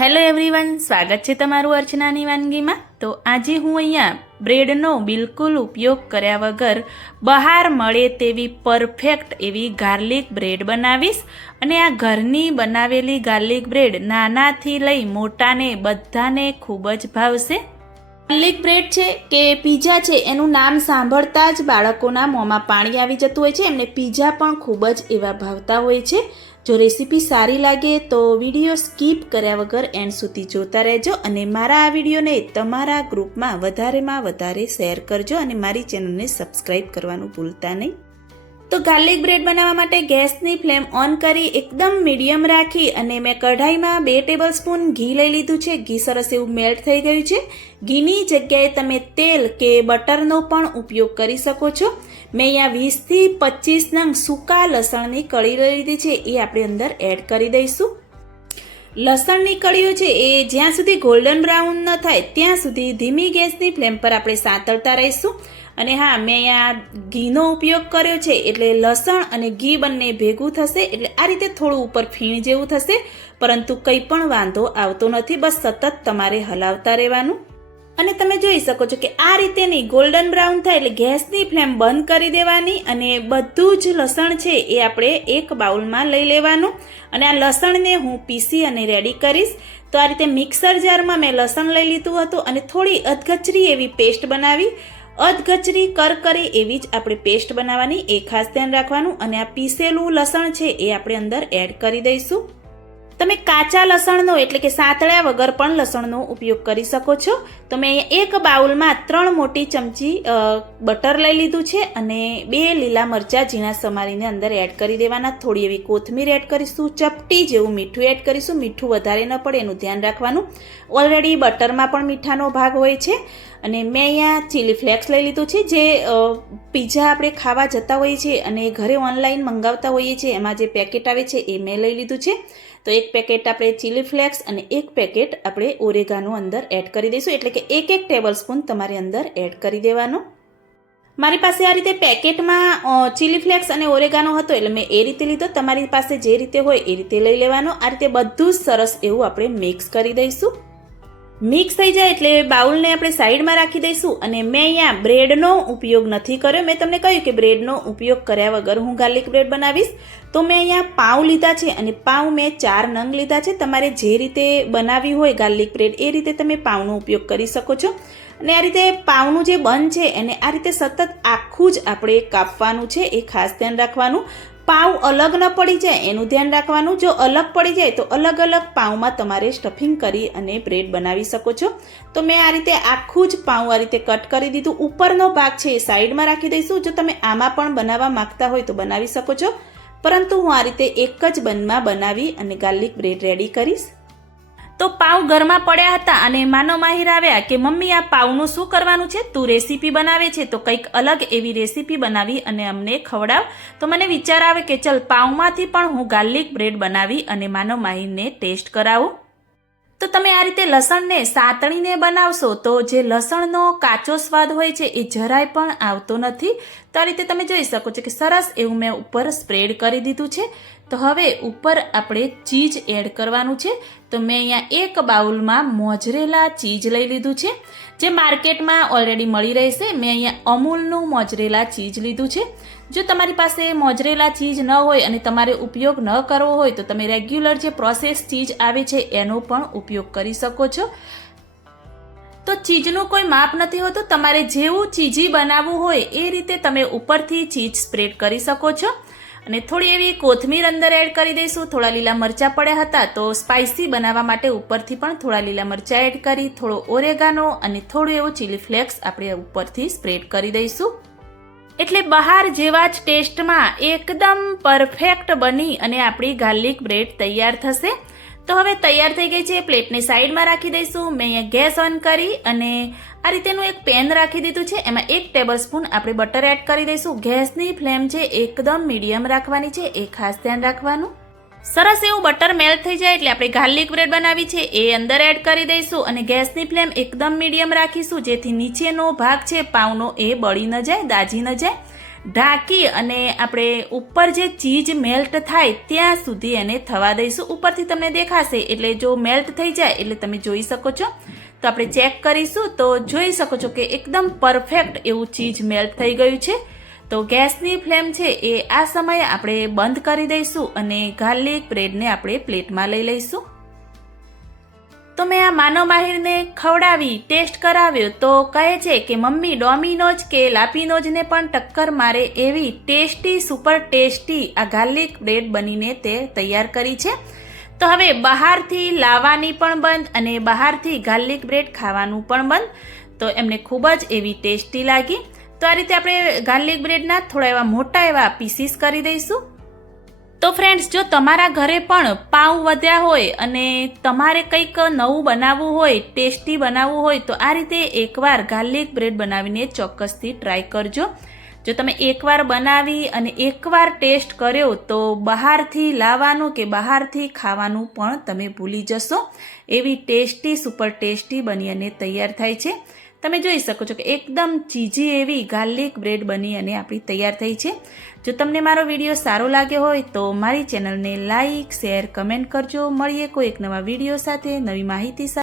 Hello everyone, સ્વાગત છે તમારું અર્ચનાની વાનગીમાં। તો આજે હું અહીંયા બ્રેડનો બિલકુલ ઉપયોગ કર્યા વગર બહાર મળે તેવી પરફેક્ટ એવી ગાર્લિક બ્રેડ બનાવીશ। અને આ ઘરની બનાવેલી ગાર્લિક બ્રેડ નાનાથી લઈ મોટાને બધાને ખૂબ જ ભાવશે। ગાર્લિક બ્રેડ છે કે પીઝા છે એનું નામ સાંભળતા જ બાળકોના મોંમાં પાણી આવી જતું હોય છે, એમને પીઝા પણ ખૂબ જ એવા ભાવતા હોય છે। જો રેસીપી સારી લાગે તો વિડીયો સ્કીપ કર્યા વગર એન્ડ સુધી જોતા રહેજો અને મારા આ વિડીયોને તમારા ગ્રુપમાં વધારેમાં વધારે શેર કરજો અને મારી ચેનલને સબસ્ક્રાઈબ કરવાનું ભૂલતા નહીં। તો ગાર્લિક બ્રેડ બનાવવા માટે ગેસની ફ્લેમ ઓન કરી એકદમ મીડિયમ રાખી અને મેં કઢાઈમાં 2 ટેબલસ્પૂન ઘી લઈ લીધું છે। ઘી સરસ એવું મેલ્ટ થઈ ગયું છે। ઘીની જગ્યાએ તમે તેલ કે બટરનો પણ ઉપયોગ કરી શકો છો। મેં અહીંયા 20 થી 25 નંગ સૂકા લસણની કળી લઈ લીધી છે, એ આપણે અંદર એડ કરી દઈશું। લસણની કળીઓ છે એ જ્યાં સુધી ગોલ્ડન બ્રાઉન ન થાય ત્યાં સુધી ધીમી ગેસની ફ્લેમ પર આપણે સાંતળતા રહીશું। અને હા, મેં અહીંયા ઘીનો ઉપયોગ કર્યો છે એટલે લસણ અને ઘી બંને ભેગું થશે, એટલે આ રીતે થોડું ઉપર ફીણ જેવું થશે, પરંતુ કંઈ પણ વાંધો આવતો નથી। બસ સતત તમારે હલાવતા રહેવાનું। અને તમે જોઈ શકો છો કે આ રીતે નહીં, ગોલ્ડન બ્રાઉન થાય એટલે ગેસની ફ્લેમ બંધ કરી દેવાની અને બધું જ લસણ છે એ આપણે એક બાઉલમાં લઈ લેવાનું। અને આ લસણને હું પીસી અને રેડી કરીશ। તો આ રીતે મિક્સર જારમાં મેં લસણ લઈ લીધું હતું અને થોડી અધકચરી એવી પેસ્ટ બનાવી। અધકચરી કરકરી એવી જ આપણે પેસ્ટ બનાવવાની, એ ખાસ ધ્યાન રાખવાનું। અને આ પીસેલું લસણ છે એ આપણે અંદર એડ કરી દઈશું। તમે કાચા લસણનો એટલે કે સાંતળ્યા વગર પણ લસણનો ઉપયોગ કરી શકો છો। તો મેં એક બાઉલમાં 3 મોટી ચમચી બટર લઈ લીધું છે અને 2 લીલા મરચાં ઝીણા સમારીને અંદર એડ કરી દેવાના। થોડી એવી કોથમીર એડ કરીશું, ચપટી જેવું મીઠું એડ કરીશું। મીઠું વધારે ન પડે એનું ધ્યાન રાખવાનું, ઓલરેડી બટરમાં પણ મીઠાનો ભાગ હોય છે। અને મેં અહીંયા ચીલી ફ્લેક્સ લઈ લીધું છે, જે પીઝા આપણે ખાવા જતા હોઈએ છીએ અને ઘરે ઓનલાઈન મંગાવતા હોઈએ છીએ એમાં જે પેકેટ આવે છે એ મેં લઈ લીધું છે। તો એક પેકેટ આપણે ચીલી ફ્લેક્સ અને એક પેકેટ આપણે ઓરેગાનો અંદર એડ કરી દઈશું, એટલે કે 1 ટેબલસ્પૂન તમારે અંદર એડ કરી દેવાનો। મારી પાસે આ રીતે પેકેટમાં ચીલી ફ્લેક્સ અને ઓરેગાનો હતો એટલે મેં એ રીતે લીધો। તમારી પાસે જે રીતે હોય એ રીતે લઈ લેવાનો। આ રીતે બધું જ સરસ એવું આપણે મિક્સ કરી દઈશું। મિક્સ થઈ જાય એટલે બાઉલને આપણે સાઈડમાં રાખી દઈશું। અને મેં અહીંયા બ્રેડનો ઉપયોગ નથી કર્યો। મેં તમને કહ્યું કે બ્રેડનો ઉપયોગ કર્યા વગર હું ગાર્લિક બ્રેડ બનાવીશ। તો મેં અહીંયા પાઉં લીધા છે અને પાઉં મેં 4 નંગ લીધા છે। તમારે જે રીતે બનાવી હોય ગાર્લિક બ્રેડ એ રીતે તમે પાઉંનો ઉપયોગ કરી શકો છો। અને આ રીતે પાઉંનું જે બન છે એને આ રીતે સતત આખું જ આપણે કાપવાનું છે, એ ખાસ ધ્યાન રાખવાનું। પાઉં અલગ ન પડી જાય એનું ધ્યાન રાખવાનું। જો અલગ પડી જાય તો અલગ અલગ પાઉંમાં તમારે સ્ટફિંગ કરી અને બ્રેડ બનાવી શકો છો। તો મેં આ રીતે આખું જ પાઉં આ રીતે કટ કરી દીધું। ઉપરનો ભાગ છે એ સાઈડમાં રાખી દઈશું। જો તમે આમાં પણ બનાવવા માંગતા હોય તો બનાવી શકો છો, પરંતુ હું આ રીતે એક જ બનમાં બનાવી અને ગાર્લિક બ્રેડ રેડી કરીશ। તો પાઉં ઘરમાં પડ્યા હતા અને માનો માહિર આવ્યા કે મમ્મી આ પાઉંનું શું કરવાનું છે, તું રેસીપી બનાવે છે તો કંઈક અલગ એવી રેસીપી બનાવી અને અમને ખવડાવ। તો મને વિચાર આવે કે ચલ પાઉંમાંથી પણ હું ગાર્લિક બ્રેડ બનાવી અને માનો માહિરને ટેસ્ટ કરાવું। તો તમે આ રીતે લસણને સાતણીને બનાવશો તો જે લસણનો કાચો સ્વાદ હોય છે એ જરાય પણ આવતો નથી। તો આ રીતે તમે જોઈ શકો છો કે સરસ એવું મેં ઉપર સ્પ્રેડ કરી દીધું છે। તો હવે ઉપર આપણે ચીઝ એડ કરવાનું છે। તો મેં અહીંયા એક બાઉલમાં મોઝરેલા ચીઝ લઈ લીધું છે, જે માર્કેટમાં ઓલરેડી મળી રહેશે। મેં અહીંયા અમૂલનું મોઝરેલા ચીઝ લીધું છે। જો તમારી પાસે મોઝરેલા ચીઝ ન હોય અને તમારે ઉપયોગ ન કરવો હોય તો તમે રેગ્યુલર જે પ્રોસેસ ચીઝ આવે છે એનો પણ ઉપયોગ કરી શકો છો। તો ચીઝનું કોઈ માપ નથી હોતું, તમારે જેવું ચીઝી બનાવવું હોય એ રીતે તમે ઉપરથી ચીઝ સ્પ્રેડ કરી શકો છો। અને થોડી એવી કોથમીર અંદર એડ કરી દઈશું। થોડા લીલા મરચાં પડ્યા હતા તો સ્પાઇસી બનાવવા માટે ઉપરથી પણ થોડા લીલા મરચાં એડ કરી, થોડો ઓરેગાનો અને થોડું એવું ચીલી ફ્લેક્સ આપણે ઉપરથી સ્પ્રેડ કરી દઈશું। એટલે બહાર જેવા જ ટેસ્ટમાં એકદમ પરફેક્ટ બની અને આપણી ગાર્લિક બ્રેડ તૈયાર થશે। તો હવે તૈયાર થઈ ગઈ છે, પ્લેટને સાઈડમાં રાખી દઈશું। મેં અહીંયા ગેસ ઓન કરી અને આ રીતેનું એક પેન રાખી દીધું છે, એમાં 1 ટેબલસ્પૂન આપણે બટર એડ કરી દઈશું। ગેસની ફ્લેમ છે એકદમ મીડિયમ રાખવાની છે, એ ખાસ ધ્યાન રાખવાનું। સરસ એવું બટર મેલ્ટ થઈ જાય એટલે આપણે ગાર્લિક બ્રેડ બનાવી છે એ અંદર એડ કરી દઈશું અને ગેસની ફ્લેમ એકદમ મીડિયમ રાખીશું, જેથી નીચેનો ભાગ છે પાઉંનો એ બળી ન જાય, દાજી ન જાય। ઢાંકી અને આપણે ઉપર જે ચીઝ મેલ્ટ થાય ત્યાં સુધી એને થવા દઈશું. ઉપરથી તમને દેખાશે એટલે જો મેલ્ટ થઈ જાય એટલે તમે જોઈ શકો છો. તો આપણે ચેક કરીશું તો જોઈ શકો છો કે એકદમ પરફેક્ટ એવું ચીઝ મેલ્ટ થઈ ગયું છે. તો ગેસની ફ્લેમ છે એ આ સમયે આપણે બંધ કરી દઈશું અને ગાર્લિક બ્રેડને આપણે પ્લેટમાં લઈ લઈશું. તો મેં આ માનવ માહિરને ખવડાવી ટેસ્ટ કરાવ્યો તો કહે છે કે મમ્મી ડોમિનોઝ કે લાપીનોઝને પણ ટક્કર મારે એવી ટેસ્ટી સુપર ટેસ્ટી આ ગાર્લિક બ્રેડ બનીને તે તૈયાર કરી છે. તો હવે બહારથી લાવવાની પણ બંધ અને બહારથી ગાર્લિક બ્રેડ ખાવાનું પણ બંધ. તો એમને ખૂબ જ એવી ટેસ્ટી લાગી. તો આ રીતે આપણે ગાર્લિક બ્રેડના થોડા એવા મોટા એવા પીસીસ કરી દઈશું. તો ફ્રેન્ડ્સ, જો તમારા ઘરે પણ પાઉં વધ્યા હોય અને તમારે કંઈક નવું બનાવવું હોય, ટેસ્ટી બનાવવું હોય તો આ રીતે એકવાર ગાર્લિક બ્રેડ બનાવીને ચોક્કસથી ટ્રાય કરજો. જો તમે એકવાર બનાવી અને એકવાર ટેસ્ટ કર્યો તો બહારથી લાવવાનું કે બહારથી ખાવાનું પણ તમે ભૂલી જશો. એવી ટેસ્ટી સુપર ટેસ્ટી બની અને તૈયાર થાય છે. તમે જોઈ શકો છો કે એકદમ ચીઝી એવી ગાર્લિક બ્રેડ બની અને આપણી તૈયાર થઈ છે. જો તમને મારો વિડીયો સારો લાગ્યો હોય તો મારી ચેનલને લાઇક, શેર, કમેન્ટ કરજો. મળીએ કોઈ એક નવા વિડીયો સાથે, નવી માહિતી સાથે.